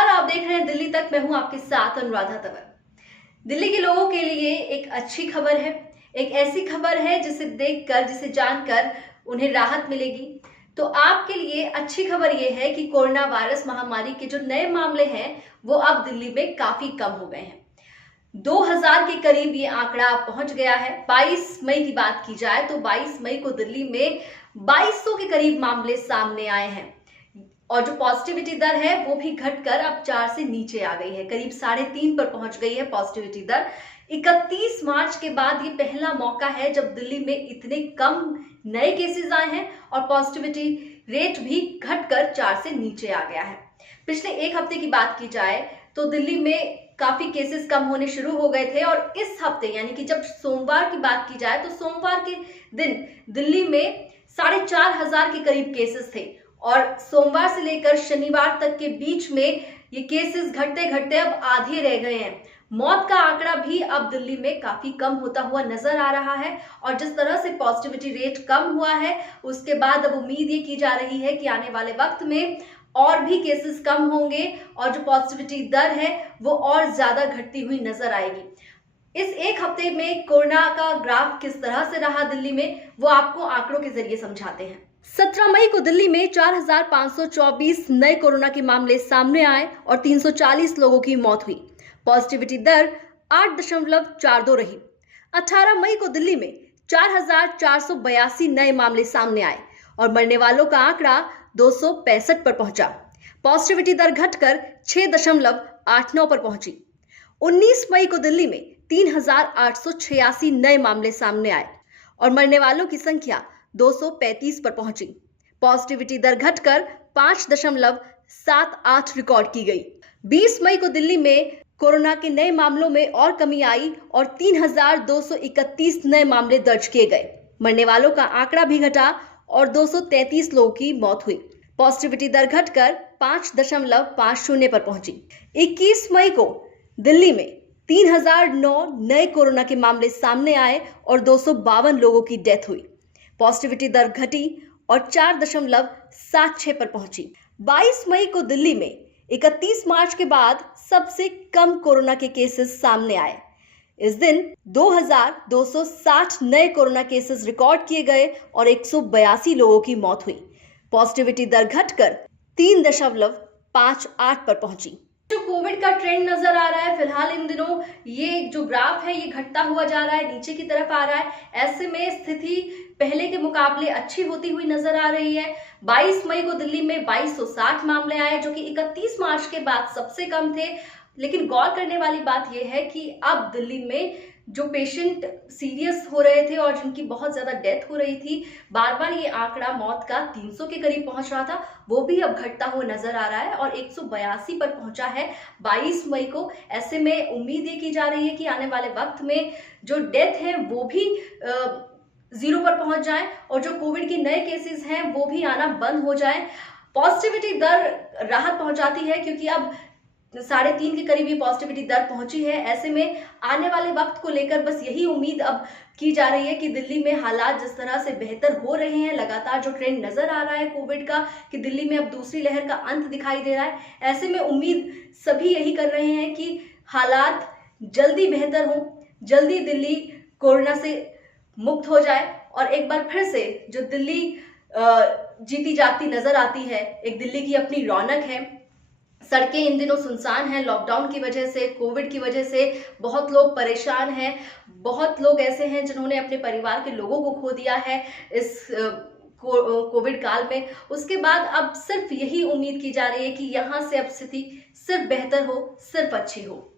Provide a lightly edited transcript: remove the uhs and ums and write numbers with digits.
नमस्कार, आप देख रहे हैं दिल्ली तक। मैं हूं आपके साथ अनुराधा तंवर। दिल्ली के लोगों के लिए एक अच्छी खबर है, एक ऐसी खबर है जिसे देखकर, जिसे जानकर उन्हें राहत मिलेगी। तो आपके लिए अच्छी खबर यह है कि कोरोना वायरस महामारी के जो नए मामले हैं वो अब दिल्ली में काफी कम हो गए हैं। 2000 के करीब ये आंकड़ा पहुंच गया है। 22 मई की बात की जाए तो 22 मई को दिल्ली में 2200 के करीब मामले सामने आए हैं और जो पॉजिटिविटी दर है वो भी घटकर अब 4 से नीचे आ गई है, करीब 3.5 पर पहुंच गई है पॉजिटिविटी दर। 31 मार्च के बाद ये पहला मौका है जब दिल्ली में इतने कम नए केसेस आए हैं और पॉजिटिविटी रेट भी घटकर 4 से नीचे आ गया है। पिछले एक हफ्ते की बात की जाए तो दिल्ली में काफी केसेस कम होने शुरू हो गए थे और इस हफ्ते यानी कि जब सोमवार की बात की जाए तो सोमवार के दिन दिल्ली में 4500 के करीब केसेस थे और सोमवार से लेकर शनिवार तक के बीच में ये केसेस घटते घटते अब आधे रह गए हैं। मौत का आंकड़ा भी अब दिल्ली में काफी कम होता हुआ नजर आ रहा है और जिस तरह से पॉजिटिविटी रेट कम हुआ है उसके बाद अब उम्मीद ये की जा रही है कि आने वाले वक्त में और भी केसेस कम होंगे और जो पॉजिटिविटी दर है वो और ज्यादा घटती हुई नजर आएगी। इस एक हफ्ते में कोरोना का ग्राफ किस तरह से रहा दिल्ली में वो आपको आंकड़ों के जरिए समझाते हैं। 17 मई को दिल्ली में 4524 नए कोरोना के मामले सामने आए और 340 लोगों की मौत हुई। पॉजिटिविटी दर 8.42 रही। 18 मई को दिल्ली में 4482 नए मामले सामने आए और मरने वालों का आंकड़ा 265 पर पहुंचा। पॉजिटिविटी दर घटकर 6.89 पर पहुंची। 19 मई को दिल्ली में 3886 नए मामले सामने आए और मरने वालों की संख्या 235 पर पहुंची। पॉजिटिविटी दर घटकर 5.78 रिकॉर्ड की गई। 20 मई को दिल्ली में कोरोना के नए मामलों में और कमी आई और 3231 नए मामले दर्ज किए गए। मरने वालों का आंकड़ा भी घटा और 233 लोगों की मौत हुई। पॉजिटिविटी दर घटकर 5.50 पर पहुंची। 21 मई को दिल्ली में 3009 नए कोरोना के मामले सामने आए और 252 लोगों की डेथ हुई। पॉजिटिविटी दर घटी और 4.76 पर पहुंची। 22 मई को दिल्ली में 31 मार्च के बाद सबसे कम कोरोना के केसेस सामने आए। इस दिन 2260 नए कोरोना केसेस रिकॉर्ड किए गए और 182 लोगों की मौत हुई। पॉजिटिविटी दर घटकर 3.58 पर पहुंची। जो कोविड का ट्रेंड नजर आ रहा है फिलहाल इन दिनों, ये जो ग्राफ है ये घटता हुआ जा रहा है, नीचे की तरफ आ रहा है। ऐसे में स्थिति पहले के मुकाबले अच्छी होती हुई नजर आ रही है। 22 मई को दिल्ली में 2260 मामले आए जो कि 31 मार्च के बाद सबसे कम थे। लेकिन गौर करने वाली बात यह है कि अब दिल्ली में जो पेशेंट सीरियस हो रहे थे और जिनकी बहुत ज्यादा डेथ हो रही थी, बार बार ये आंकड़ा मौत का 300 के करीब पहुंच रहा था, वो भी अब घटता हुआ नजर आ रहा है और 182 पर पहुंचा है 22 मई को। ऐसे में उम्मीद ये की जा रही है कि आने वाले वक्त में जो डेथ है वो भी 0 पर पहुंच जाए और जो कोविड के नए केसेस हैं वो भी आना बंद हो जाए। पॉजिटिविटी दर राहत पहुंचाती है क्योंकि अब 3.5 के करीब ये पॉजिटिविटी दर पहुंची है। ऐसे में आने वाले वक्त को लेकर बस यही उम्मीद अब की जा रही है कि दिल्ली में हालात जिस तरह से बेहतर हो रहे हैं, लगातार जो ट्रेंड नजर आ रहा है कोविड का कि दिल्ली में अब दूसरी लहर का अंत दिखाई दे रहा है, ऐसे में उम्मीद सभी यही कर रहे हैं कि हालात जल्दी बेहतर हो, जल्दी दिल्ली कोरोना से मुक्त हो जाए और एक बार फिर से जो दिल्ली जीती जागती नजर आती है, एक दिल्ली की अपनी रौनक है। सड़कें इन दिनों सुनसान हैं, लॉकडाउन की वजह से, कोविड की वजह से बहुत लोग परेशान हैं। बहुत लोग ऐसे हैं जिन्होंने अपने परिवार के लोगों को खो दिया है इस कोविड काल में। उसके बाद अब सिर्फ यही उम्मीद की जा रही है कि यहाँ से अब स्थिति सिर्फ बेहतर हो, सिर्फ अच्छी हो।